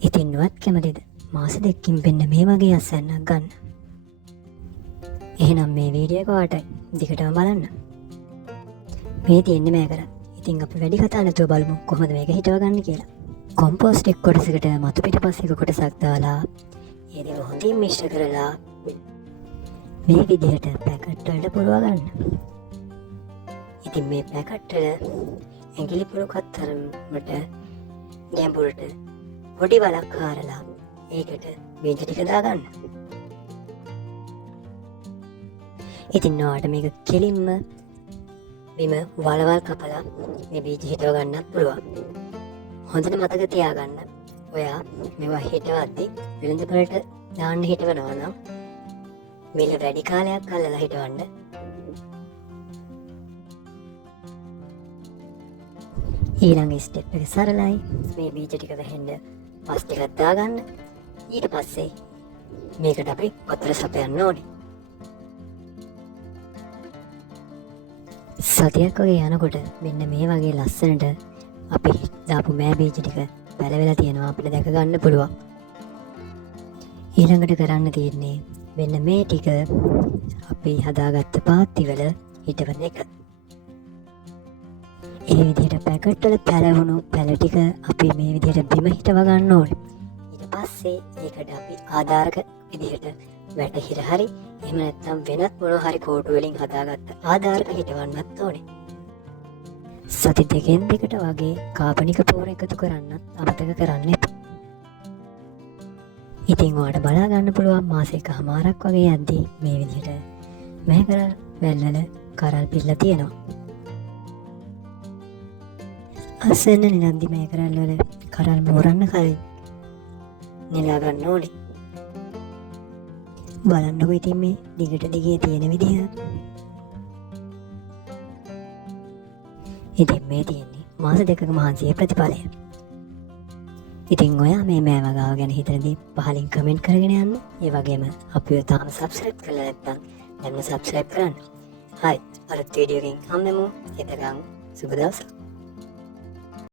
ඉතින් නුවත් කැමතිද මාස දෙකකින් වෙන්න මේ වගේ අස්සන්නක් ගන්න. එහෙනම් මේ වීඩියෝ එක ඔයාලට දිගටම බලන්න. මේ තියෙන්නේ මේකර. ඉතින් අපි වැඩි කතා නැතුව බලමු කොහොමද මේක හිටව ගන්න කියලා. කොම්පෝස්ට් එක කොටසකට මතු පිටපස්සේ කොටසක් දාලා ඒ දෙක හොඳින් මිශ්‍ර කරලා මේ විදිහට පැකට් වලට පුරව ගන්න. ඉතින් මේ පැකට් වල ඇඟිලි පුරු කතරමට ගැඹුරට පොඩි වලක් හාරලා ඒකට බීජ ටික දාගන්න. ඉතින් ඔයාලට මේක කෙලින්ම බිම වලවල් කපලා මේ බීජ හිටව ගන්නත් පුළුවන්. හොඳට මතක තියාගන්න. ඔයා මේවා හිටවද්දි වෙළඳ පොළට දාන්න හිටවනවා නම් මිල වැඩි කාලයක් අල්ලලා හිටවන්න. ඊළඟ ස්ටෙප් එක සරලයි. මේ බීජ ටික වැහෙන්න පස් ටිකක් දාගන්න. ඊට පස්සේ මේකට අපි වතුර සපයන්න ඕනේ. සතියක් වගේ යනකොට මෙන්න මේ වගේ ලස්සනට අපි දාපු මෑ බීජ ටික පැලවෙලා තියෙනවා අපිට දැක ගන්න පුළුවන්. ඊළඟට කරන්න තියෙන්නේ මෙන්න මේ ටික අපි හදාගත්ත පාත්ති වල හිටවන එක. ඒ විදිහට පැකට් වල පැලවුණු පැල ටික අපි මේ විදිහට බිම හිටව ගන්න ඕනේ. ඊට පස්සේ ඒකට අපි ආධාරක විදිහට වැටහිර හරි එහෙම නැත්නම් වෙනත් මොනවා හරි කෝටු වලින් හදාගත්ත ආධාරක හිටවන්නත් ඕනේ. සති දෙකෙන් දෙකට වගේ කාබනික පෝර එකතු කරන්නත් අමතක කරන්න එපා. ඉතින් ඔයාලට බලා ගන්න පුළුවන් මාසෙකමාරක් වගේ යද්දී මේ විදිහට මේකර වැල්වල කරල් පිරලා තියෙනවා. අස්සෙන්න නිලන්දි මේ කරල් වල කරල් මෝරන්න කලින් නිලා ගන්න ඕනේ. බලන්නකො ඉතින් මේ දිගට දිගේ තියෙන විදිහ. ඉතින් මේ තියෙන්නේ මාස දෙකක මහන්සියේ ප්‍රතිඵලය. ඉතින් ඔයා මේ මෑවගාව ගැන හිතනදී පහලින් කමෙන්ට් කරගෙන යන්න. ඒ වගේම අපිව තාම සබ්ස්ක්‍රයිබ් කරලා නැත්නම් දැන්ම සබ්ස්ක්‍රයිබ් කරන්න. හයි අලුත් වීඩියෝ එකකින් හම්බෙමු. එතකන් සුබ දවසක්.